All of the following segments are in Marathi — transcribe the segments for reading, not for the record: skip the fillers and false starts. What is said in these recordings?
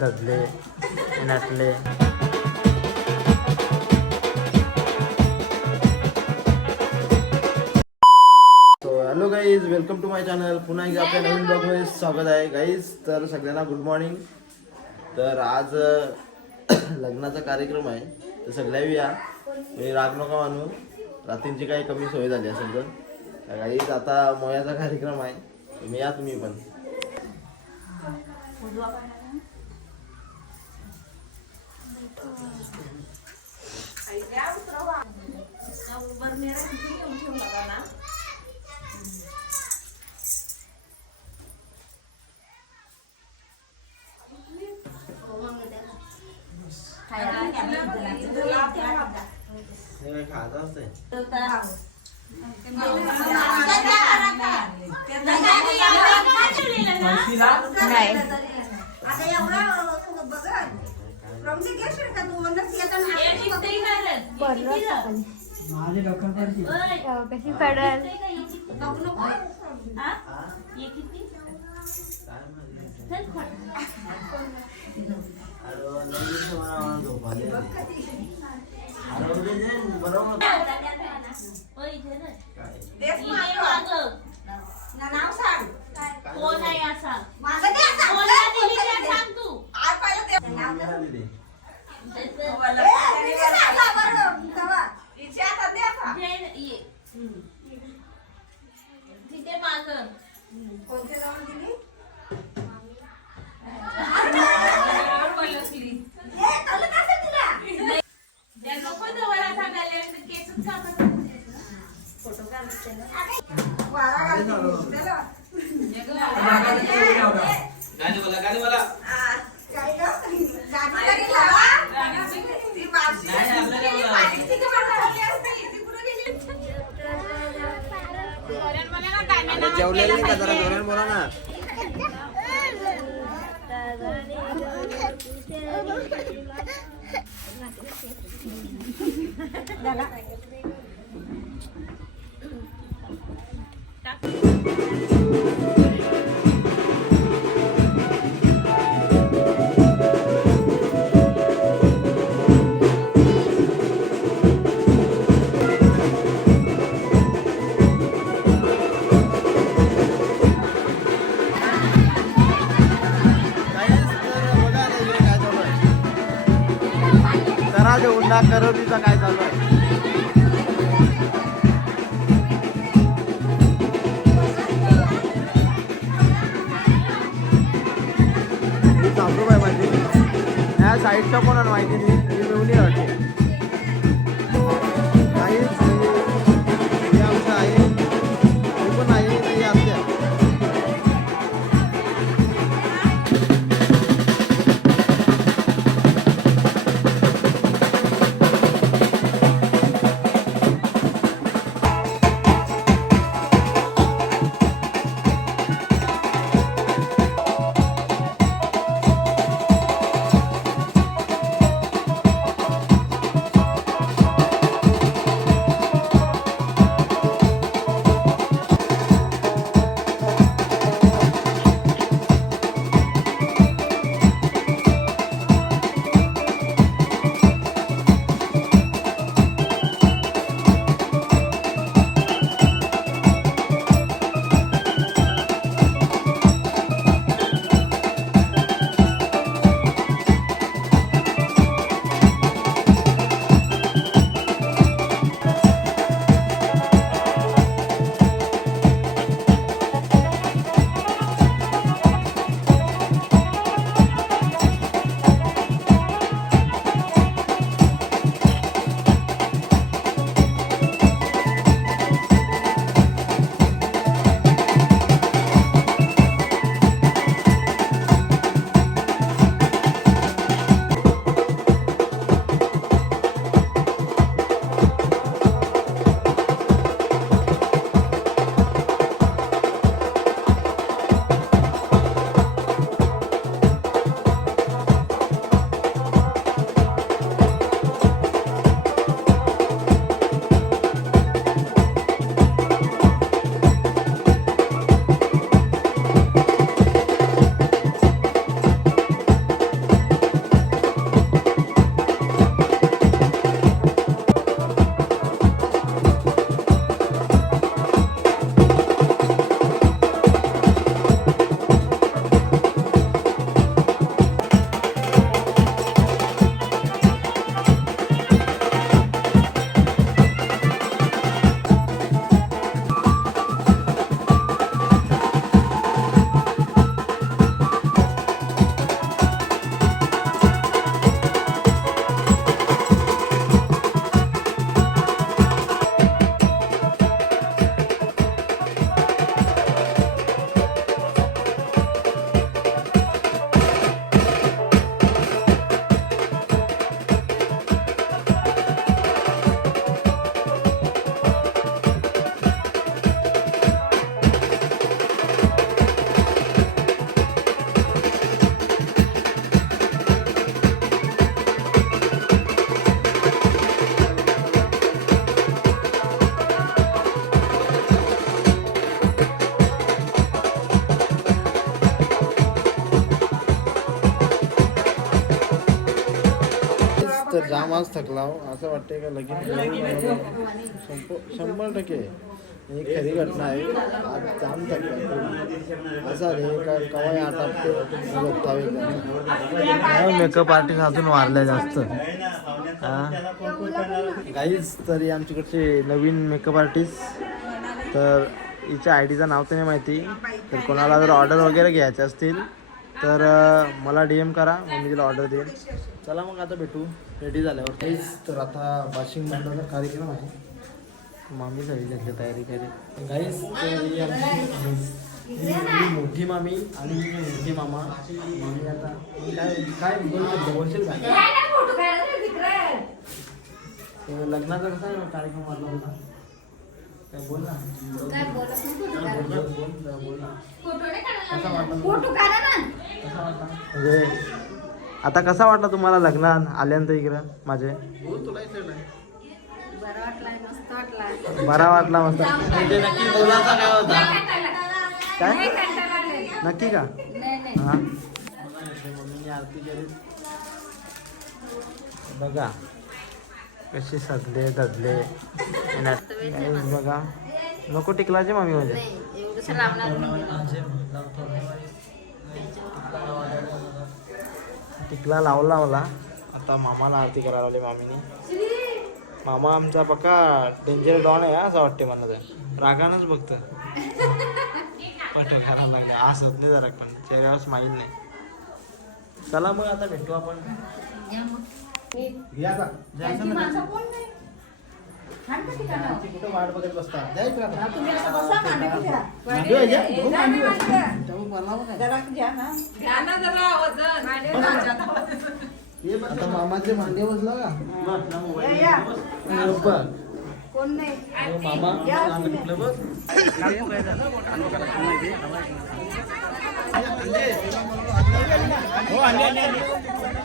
धरले नाचले. Hello guys, welcome to my channel. पुन्हा एकदा आपल्या नवीन ब्लॉगमध्ये स्वागत आहे गाईज. तर सगळ्यांना गुड मॉर्निंग. तर आज लग्नाचा कार्यक्रम आहे, तर सगळ्या या मी राग नका मानू. रात्रींची काही कमी सोय झाली असेल तर गाईज आता मोयाचा कार्यक्रम आहे, तुम्ही या तुम्ही पण. कशी पडेल जेवलेलं का जरा जोरात बोला ना. उन्हा करवलीचा काय चालू आहे. सांगू काय माहिती या साईडच्या कोणाला माहिती नाही, मिळून वाटते काहीच हे आमचं आहे, हे पण आहे नाही आमच्या. जाम आज थकला हो. असं वाटतंय का लगीन 100% ही खरी घटना आहे. आज जाम थकला असं रे का कवाय आटापते मेकअप आर्टिस्ट अजून वारलाय जास्त. काहीच तरी आमच्याकडचे नवीन मेकअप आर्टिस्ट. तर हिच्या आय डीचं नाव तर नाही माहिती. तर कोणाला जर ऑर्डर वगैरे घ्यायचे असतील तर मला DM करा, मग मी तिला ऑर्डर देईन. चला मग आता भेटू रेडी झाल्यावर. काहीच तर आता वाशिंग मशीनचा कार्यक्रम आहे. मामी सगळी तयारी केली गाईस. ही आमची मोठी मामी आणि मोठी मामा. मामी आता काय काय बोलशील काय? लग्नाचा कसा कार्यक्रम वाटला होता? काय बोल ना. म्हणजे आता कसा वाटला तुम्हाला लग्नात आल्यानंतर इकडं माझे? बरा वाटला मस्त. म्हणजे नक्की बोलायचा काय होता? काय नक्की का? हा मम्मीने आरती केली बघा कसे सजले धजले. बघा नको टिकलाचे मम्मी म्हणजे टिकला लावला. आता मामाला आरती करायला लावली मामीने. मामा आमचा पक्का डेंजर डॉन आहे असं वाटते मला. तर रागानच बघतं पट घालायला लागले असत नाही जरा पण चेहऱ्यावर स्माईल नाही. चला मग आता भेटू आपण. कुठं वाट बघत बसता आता मामाचे मांडे बसला का मामा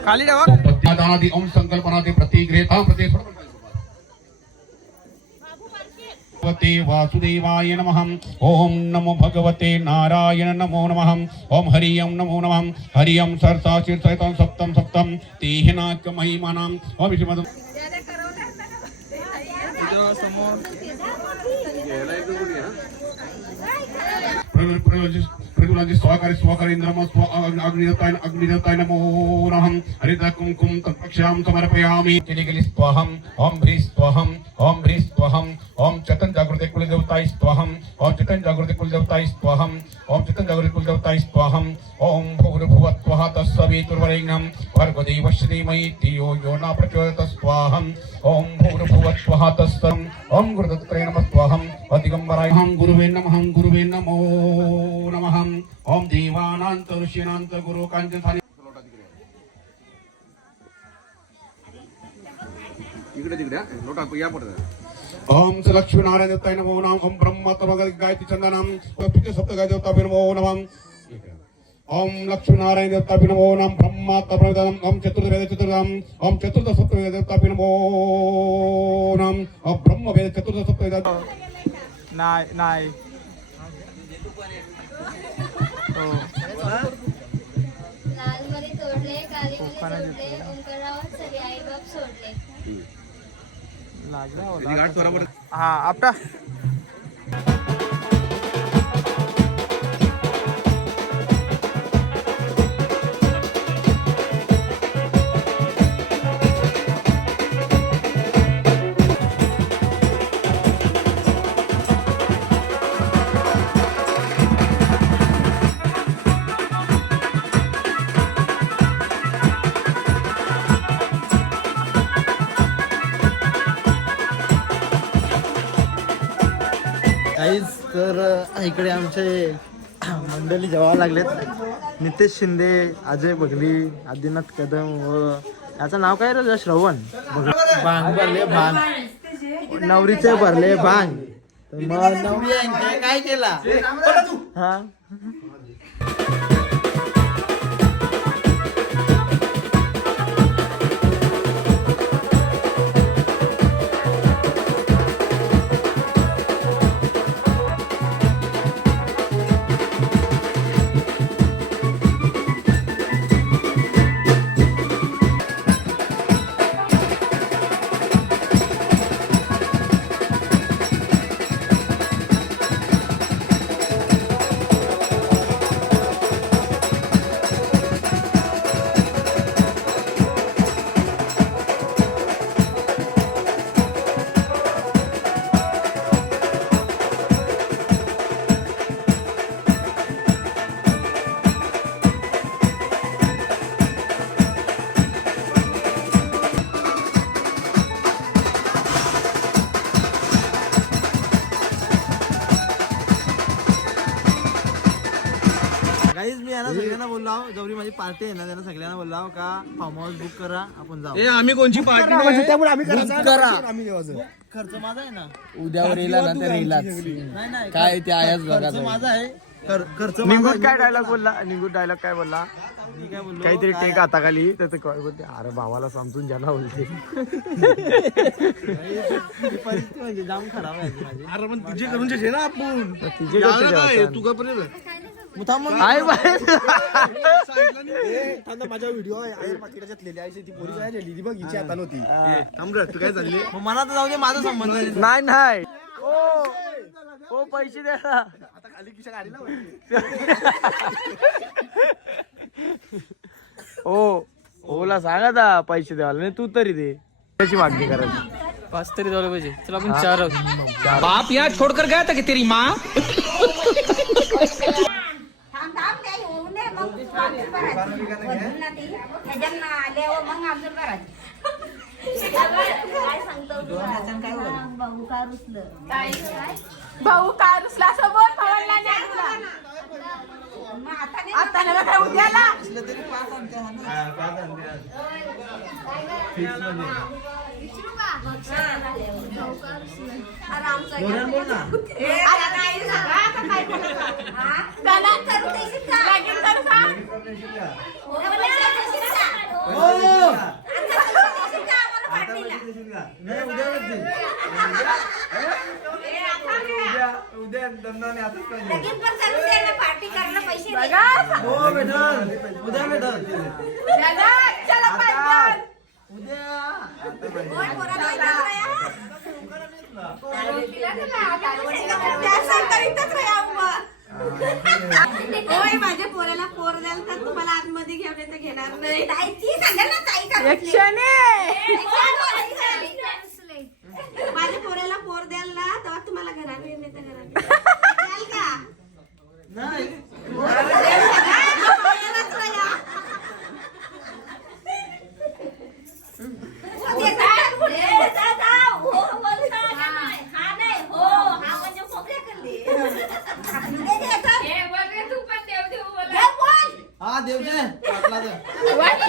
खाली ठेवा. ओम संकल्पनाते प्रतिग्रहता भगवते वासुदेवाय नमः. ओम नमो भगवते नारायण नमो नमः. ओम हरि ओम नमो नमः. हरि ओम सरसा शीर्षयतं सप्तम सप्तम तेहनाच महिमानाम. ओम श्रीमद प्रगुलांची स्वाकारी नम अग्निदत्ताय नमो नमः. हरित कुंकुम तत्पक्षाम समर्पयामि. केली स्वाहम. ओम ह्रीं स्वाहम. ओम ह्रीं स्वाहम. ओम चेतन जागृते कुलदेवताय स्वाहम. ओम चेतन जागृते कुलदेवताय स्वाहम. ओम चेतन जागृते कुलदेवताय स्वाहम. ओम भूर्भुवस्वः तत्सवितुर्वरेण्यं भर्गो देवस्य धीमहि धियो यो न प्रचोदयात् स्वाहम्. ओम भूर्भुवस्वः तत्सवितुर्वरेण्यं ओम गुरुदत्ताय नमः स्वाहम्. दिगंबराय हम गुरुवे नमः. गुरुवे नमो नमः. ओम देवानांत ऋषीनांत गुरु कांचन इकडे तिकडे लोटा या पडत. ओम स लक्ष्मीनारायण देवताय नमो नमः. ओम ब्रह्मत्व गायत्री चंदनम पितृ सप्त गाय देवताय नमो नमः. ओम लक्ष्मीनारायण देवताय नमो नमः. ब्रह्मत्व प्रदानम. ओम चतुर्थ वेद चतुर्थम. ओम चतुर्थ सप्त वेद देवताय नमो नमः. ओम ब्रह्म वेद चतुर्थ सप्त वेद नाही लालमणी तोडले, कालीमणी तोडले, ओंकारावर सगळे आई बाप सोडले. हा आपटा काहीच. तर इकडे आमचे मंडळी जेवायला लागलेत. नितेश शिंदे, अजय बघली, आदिनाथ कदम व याचं नाव काय रे? श्रवण. भांग भरले भांग. नवरीचे भरले भांग. मग नवरी आहे काय केला हा. काहीच मी यांना सगळ्यांना बोललो जवळी माझी पार्टी आहे ना त्यांना सगळ्यांना बोललो का फार्म हाऊस बुक करा आपण जाऊ. आम्ही कोणची पार्टी नाही त्यामुळे आम्ही खर्च माझा आहे ना. उद्यावर येईल ना तर येईलाच नाही नाही काय ते आहेच बघा खर्च माझा आहे. खर्च निघून काय डायलॉग बोलला निघून डायलॉग काय बोलला मी काय बोललो काहीतरी टेक आता खाली तर ते काय बोलते अरे भावाला समजून ज्याला बोलते ही परिस्थिती म्हणजे जाम खराब आहे माझी. अरे पण तुझे करून घे ना आपण तुझे तू का मग थांब मग. काय माझा व्हिडिओ आहे मार्केटच्यातलेली आहे ती पोरी काय लिहिली बघ हिची हाताला होती. थांब रे तू काय झाली मग मला तर जाऊ दे माझा संबंध आहे. नाही नाही ओ पैसे द्या ना. आता खाली खिशा गाडीला ओला सांगा आता पैसे द्यायला नाही तू तरी दे त्याची मागणी करायची 5 तरी झालं पाहिजे. चला आपण 4 बाप यहाँ छोड़कर गया था कि तेरी माँ भाऊ का रुसला असं बोल भावाला नाही आता नका काय उद्याला उद्या दंडाने आता पार्टी करणं पैसे हो भेटल उद्या भेटल होय माझ्या पोराला पोर द्याल तर तुम्हाला आतमध्ये घेऊन येतं घेणार नाही माझ्या पोराला पोर द्याल ना तेव्हा तुम्हाला घरात येऊन येतं घरात द्याल का नाही हा देवचे वाटला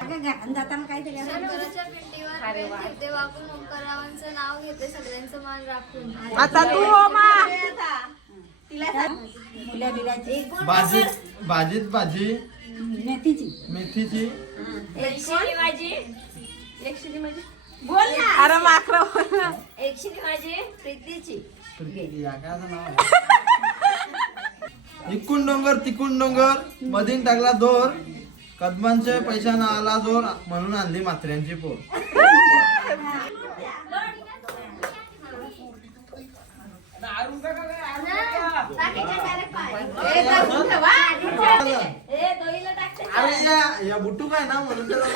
तर जाताना काय तरी शंकराच्या पिंडीवर फिरते वाकून ओंकारावांचं नाव घेते सगळ्यांचं मान राखून. आता तू तिला भाजीत भाजी मेथीची बोल ना अरे माकरा बोल ना इकून डोंगर तिकून डोंगर मधीन टाकला दोर कदमांच्या पैशानं आला जोर म्हणून आणली मात्र्यांची पोर. अरे या बुट्टू काय ना म्हणून त्याला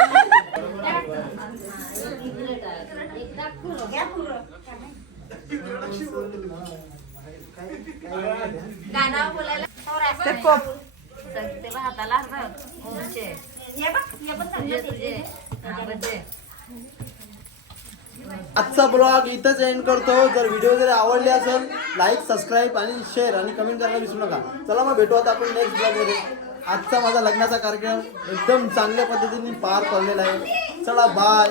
गाणं बोलायला हाताला आजचा ब्लॉग इथंच एंड करतो. जर व्हिडिओ जर आवडले असेल लाईक सबस्क्राईब आणि शेअर आणि कमेंट करायला विसरू नका. चला मग भेटू आता आपण नेक्स्ट ब्लॉगमध्ये. आजचा माझा लग्नाचा कार्यक्रम एकदम चांगल्या पद्धतीने पार पडलेला आहे. चला बाय.